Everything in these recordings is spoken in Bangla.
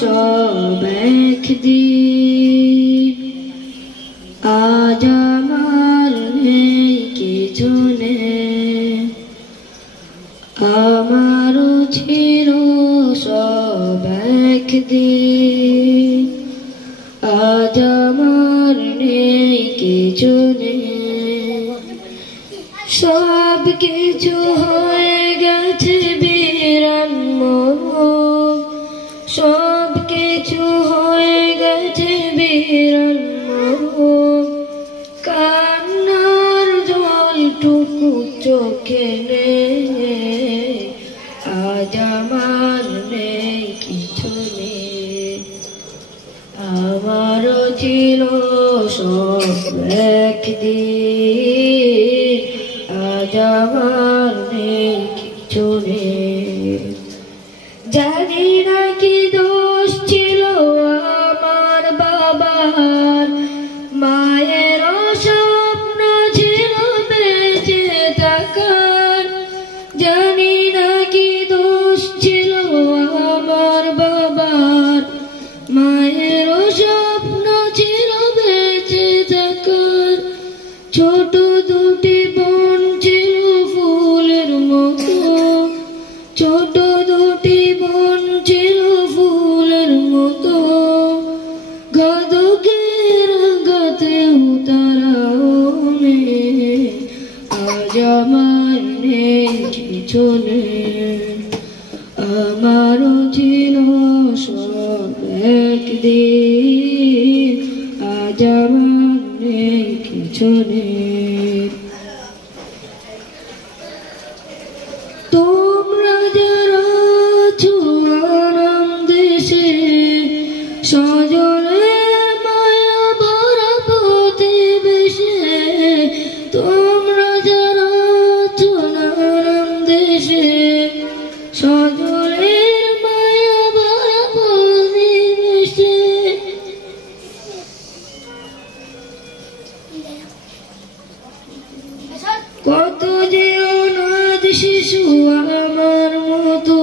সব একদিন, আজ আমার নেই কিছু নেই, আমারও ছিল সব একদিন, আজ আমার নেই কিছু নেই। সব কিছু হয়ে গেছে বিরান মোহ, সব কিছু হয়ে গেছে বিরান মোহ, কান্নার জলটুকু চোখে নেই, আজ আমার নেই কিছু নেই, আমারও ছিল সব একদিন, আজ আমার নেই কিছু নেই। জানি না কি দোষ ছিল আমার বাবার, মায়ের স্বপ্ন ছিল বেঁচে থাকার, জানি না কি দোষ ছিল আমার বাবার, মায়ের স্বপ্ন ছিল বেঁচে থাকার। ছোট দুটি বোন ছিল ফুলের মতো, ছোট দুটি বোন ছিল ফুলের মতো, ঘাতকের আঘাতেও তারাও নেই, আজ আমার নেই কিছু নেই, আমারও ছিল সব একদিন, আজ আমার নেই কিছু নেই। তোমরা যারা আছো আরাম দেশে, সজলের মায়া ভরা প্রতিবেশে, তোমরা যারা আছো আরাম দেশে, সজলের মায়া ভরা প্রতিবেশে, কত যে অনাথ শিশু আমার মতো,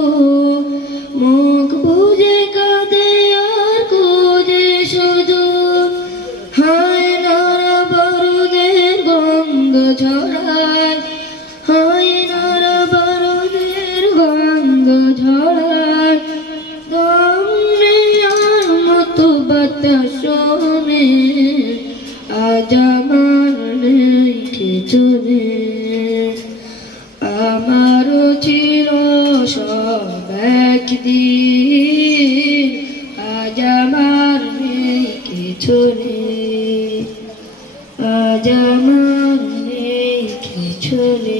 মুখ বুজে কাঁদে আর খোঁজে স্বজন, হায় নারা বারুদের গন্ধ ছড়ায়, হায় নারা বারুদের গন্ধ ছড়ায়, দম নেই আর মতো বাতাস শোনে, আজ আমার নেই কিছু নেই, আমারও ছিল সব একদিন, আজ আমার নেই কিছু নেই, আজ আমার নেই কিছু নেই।